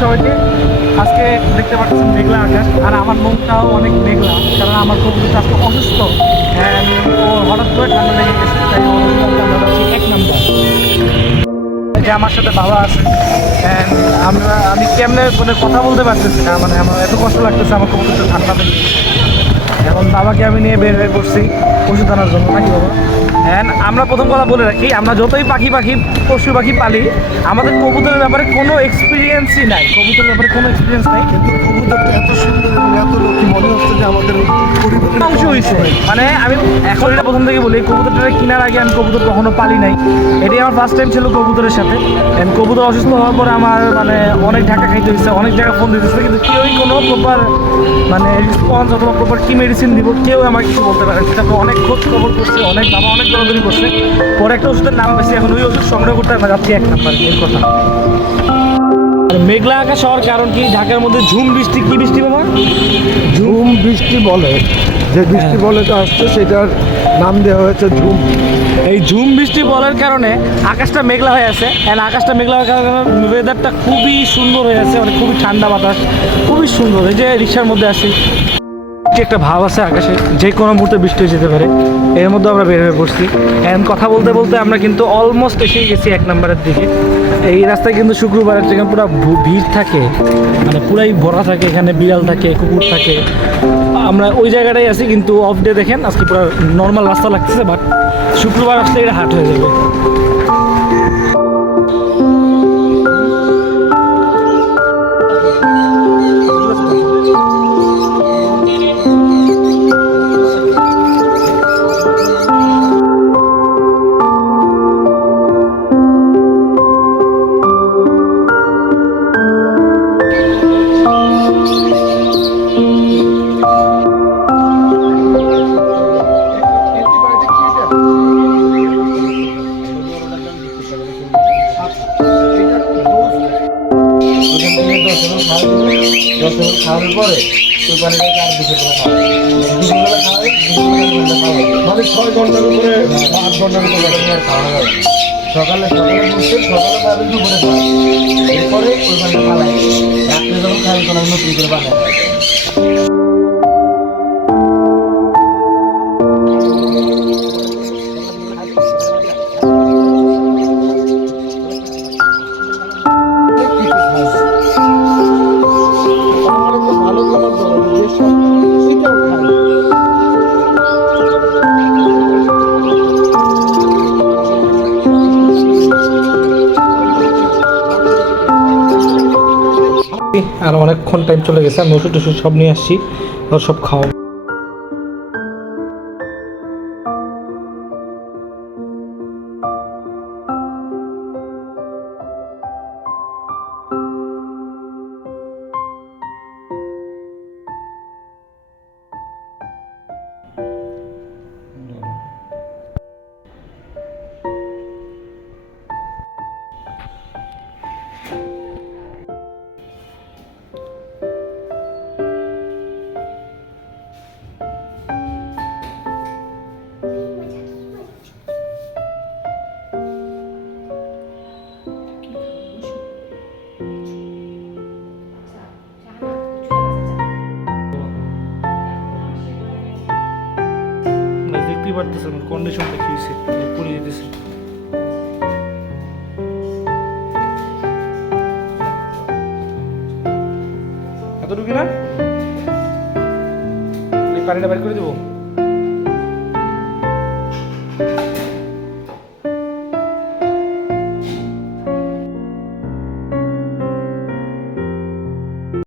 সবাইকে আজকে দেখতে পাচ্ছেন মেঘলা আকাশ, আর আমার মনটাও অনেক মেঘলা, কারণ আমার কবুতরটা আজকে অসুস্থ। ও হঠাৎ করে ঠান্ডা লেগে গেছে, তাই আমরা যাচ্ছি 1 নম্বর। যে আমার সাথে বাবা আছে, আমি কেমনে মানে কথা বলতে পারতেছি না, মানে আমার এত কষ্ট লাগতেছে আমার কবুতরটা ঠান্ডা লেগে গেছে। এখন বাবাকে আমি নিয়ে বের হয়ে পড়ছি ওষুধ আনার জন্য, নাকি বাবা? আমরা প্রথম কথা বলে রাখি, আমরা যতই পশু পাখি পালি, আমাদের কবুতরের ব্যাপারে কোনো এক্সপিরিয়েন্সই নাই। কবুতরের ব্যাপারে কোনো এক্সপিরিয়েন্স নাই, কিন্তু কবুতরটা এত সুন্দর এবং এত লক্ষ্মী মনে হচ্ছে যে আমাদের পরিবারের অংশ হয়েছে। মানে আমি এখন এটা প্রথম থেকে বলি, কবুতরটা কেনার আগে আমি কবুতর কখনো পালি নাই, এটাই আমার ফার্স্ট টাইম ছিল কবুতরের সাথে। কবুতর অসুস্থ হওয়ার পরে আমার মানে অনেক ঢাকা খাইতে হয়েছে, অনেক জায়গায় ফোন দিতেছে, কিন্তু কেউই কোনো প্রপার মানে রেসপন্স অথবা প্রপার কী মেডিসিন দিব কেউ আমার কিছু বলতে পারে। তারপর অনেক খোঁজ খবর করছে, অনেক বাবা অনেক দৌড়াদৌড়ি করছে, পরে একটা ওষুধের নাম পেয়েছি, এখন ওই ওষুধ সংগ্রহ করতে আমরা যাচ্ছি 1 নাম্বার। এই কথা। আর মেঘলা আকাশ হওয়ার কারণ কি? ঢাকার মধ্যে ঝুম বৃষ্টি, কি বৃষ্টি বাবা? ঝুম বৃষ্টি বলে, যে বৃষ্টি বলেটা আসছে সেটার নাম দেওয়া হয়েছে ঝুম। এই ঝুম বৃষ্টি বলার কারণে আকাশটা মেঘলা হয়ে আছে, আকাশটা মেঘলা হওয়ার কারণে ওয়েদারটা খুবই সুন্দর হয়ে আছে, মানে খুবই ঠান্ডা বাতাস, খুবই সুন্দর। এই যে রিক্সার মধ্যে আছি, একটা ভাব আছে আকাশে, যে কোনো মুহূর্তে বৃষ্টি হয়ে যেতে পারে, এর মধ্যে আমরা বের হয়ে পড়ছি। কথা বলতে বলতে আমরা কিন্তু অলমোস্ট এসেই গেছি 1 নম্বরের দিকে। এই রাস্তায় কিন্তু শুক্রবারের থেকে পুরো ভিড় থাকে, মানে পুরাই ভরা থাকে, এখানে বিড়াল থাকে, কুকুর থাকে। আমরা ওই জায়গাটাই আছি, কিন্তু অফ ডে দেখেন আজকে পুরো নর্মাল রাস্তা লাগতেছে, বাট শুক্রবার আসলে এটা হাট হয়ে যাবে। খাওয়ার পরে ওই পানিটাকে আর দুপুর বেলা খাওয়াই, দুপুরবেলা খাওয়াই, মানে 6 ঘন্টার উপরে 8 ঘন্টার উপরে খাওয়ানো যাবে। সকালে বসে সকালে খাওয়াবে, দুপুরে খাওয়াই, এরপরে ওই পানিটা পালাই, রাত্রে যখন খাওয়াই তখন নতুন করে বানাই। আর অনেকক্ষণ টাইম চলে গেছে, আমি ওষুধ টষুধ সব নিয়ে আসছি, ওর সব খাওয়া। দেখতেই পারতেছেন কন্ডিশনটা কি হয়েছে, পড়ে যেতেছে। এতটুকু না, পানিটা বের করে দেবো।